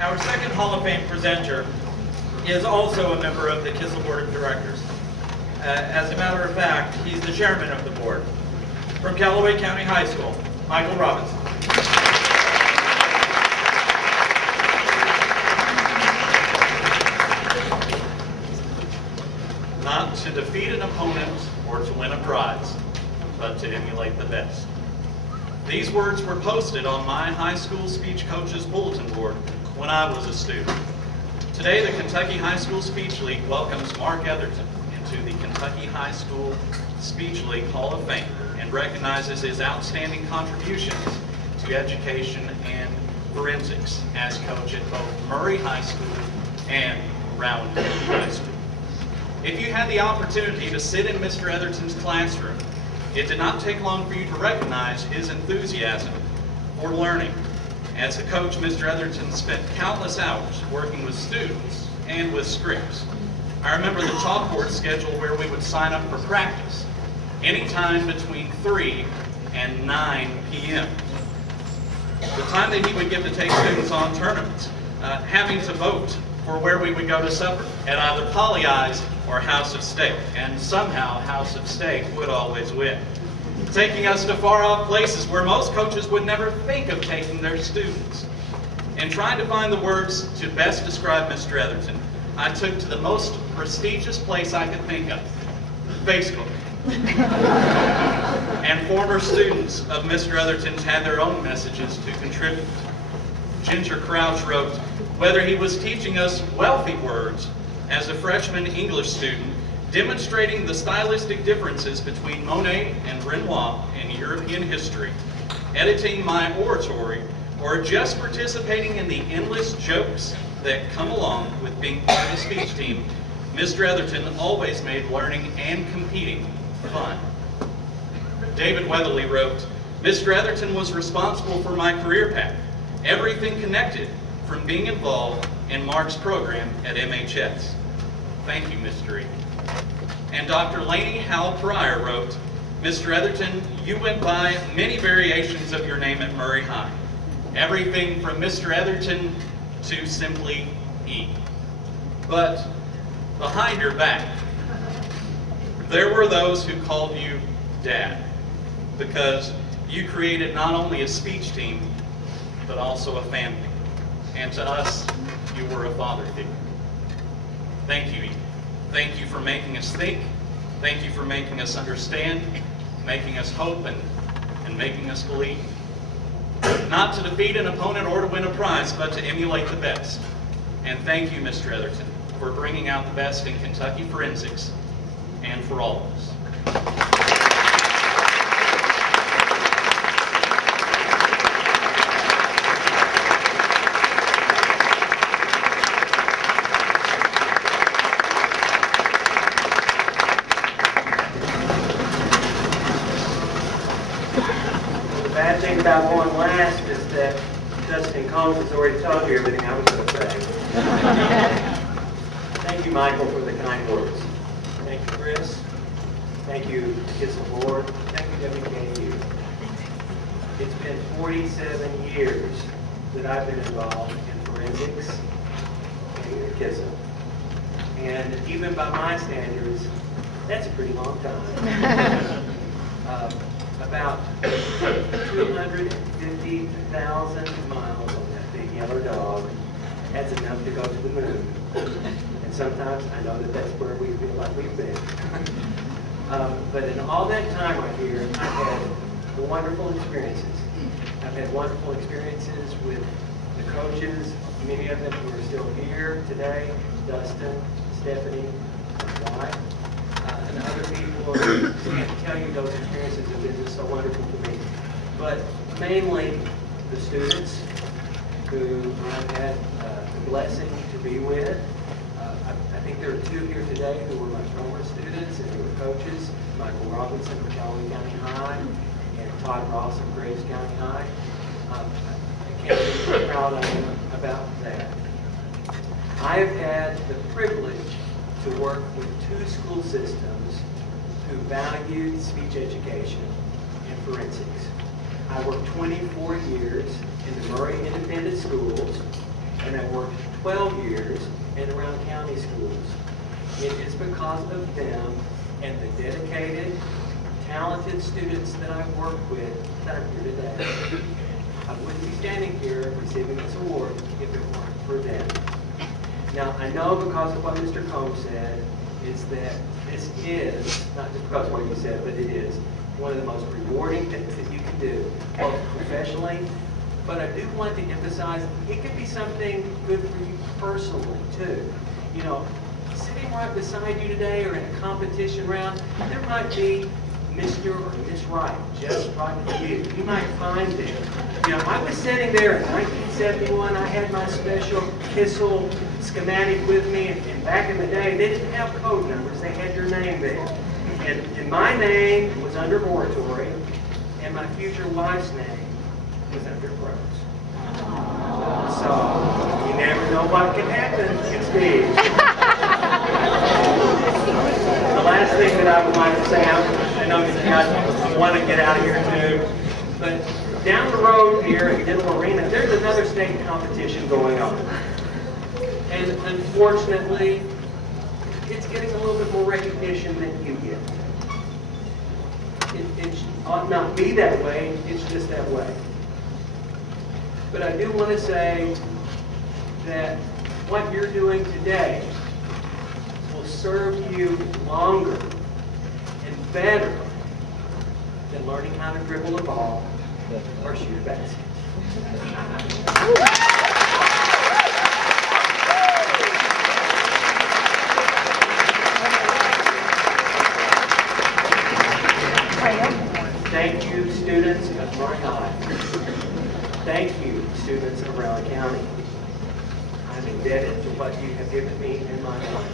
Our second Hall of Fame presenter is also a member of the KHSSL Board of Directors. As a matter of fact, he's the chairman of the board. From Callaway County High School, Michael Robinson. Not to defeat an opponent or to win a prize, but to emulate the best. These words were posted on my high school speech coach's bulletin board when I was a student. Today, the Kentucky High School Speech League welcomes Mark Etherton into the Kentucky High School Speech League Hall of Fame and recognizes his outstanding contributions to education and forensics as coach at both Murray High School and Rowan High School. If you had the opportunity to sit in Mr. Etherton's classroom, it did not take long for you to recognize his enthusiasm for learning. As a coach, Mr. Etherton spent countless hours working with students and with scripts. I remember the chalkboard schedule where we would sign up for practice anytime between 3 and 9 p.m. The time that he would give to take students on tournaments, having to vote for where we would go to supper at either Polly Eyes or House of Steak, and somehow House of Steak would always win. Taking us to far-off places where most coaches would never think of taking their students. In trying to find the words to best describe Mr. Etherton, I took to the most prestigious place I could think of, Facebook. And former students of Mr. Etherton's had their own messages to contribute. Ginger Crouch wrote, whether he was teaching us wealthy words as a freshman English student, demonstrating the stylistic differences between Monet and Renoir in European history, editing my oratory, or just participating in the endless jokes that come along with being part of a speech team, Mr. Etherton always made learning and competing fun. David Weatherly wrote, Mr. Etherton was responsible for my career path, everything connected from being involved in Mark's program at MHS. Thank you, Mr. E. And Dr. Laney Howell Pryor wrote, Mr. Etherton, you went by many variations of your name at Murray High. Everything from Mr. Etherton to simply E. But behind your back, there were those who called you Dad, because you created not only a speech team, but also a family. And to us, you were a father figure. Thank you, Ethan. Thank you for making us think. Thank you for making us understand, making us hope, and making us believe. Not to defeat an opponent or to win a prize, but to emulate the best. And thank you, Mr. Etherton, for bringing out the best in Kentucky forensics and for all of us. The bad thing about going last is that Justin Combs has already told you everything I was going to say. Thank you, Michael, for the kind words. Thank you, Chris. Thank you, KHSSL Board. Thank you, WKU. It's been 47 years that I've been involved in forensics and KHSSL. And even by my standards, that's a pretty long time. About 250,000 miles on that big yellow dog. That's enough to go to the moon. And sometimes I know that that's where we feel like we've been. But in all that time right here, I've had wonderful experiences. I've had wonderful experiences with the coaches, many of them who are still here today, Dustin, Stephanie, my wife. And other people, I can't tell you those experiences have been just so wonderful to me. But mainly the students who I've had the blessing to be with. I think there are two here today who were my former students and who were coaches, Michael Robinson from Callaway County High and Todd Ross of Graves County High. I can't be how proud I am about that. I have had the privilege to work with two school systems who valued speech education and forensics. I worked 24 years in the Murray Independent Schools, and and I worked 12 years in around county schools. It is because of them and the dedicated, talented students that I've worked with that are here today. I wouldn't be standing here receiving this award if it weren't for them. Now, I know because of what Mr. Combs said, is that this is, not just because of what you said, but it is one of the most rewarding things that you can do, both professionally, but I do want to emphasize it can be something good for you personally, too. You know, sitting right beside you today or in a competition round, there might be Mr. or Miss Right, just right for you. You might find them. You know, I was sitting there in 1971, I had my special KHSSL schematic with me, and back in the day, they didn't have code numbers, they had your name there. And my name was under oratory, and my future wife's name was under prose. So, you never know what can happen in Steve. The last thing that I would like to say, I know you guys want to get out of here too, but down the road here at Dental Arena, there's another state competition going on. And unfortunately, it's getting a little bit more recognition than you get. It ought not be that way, it's just that way. But I do want to say that what you're doing today will serve you longer and better than learning how to dribble a ball or shoot a basket. Thank you, students of Murray High. Thank you, students of Broward County. I'm indebted to what you have given me in my life.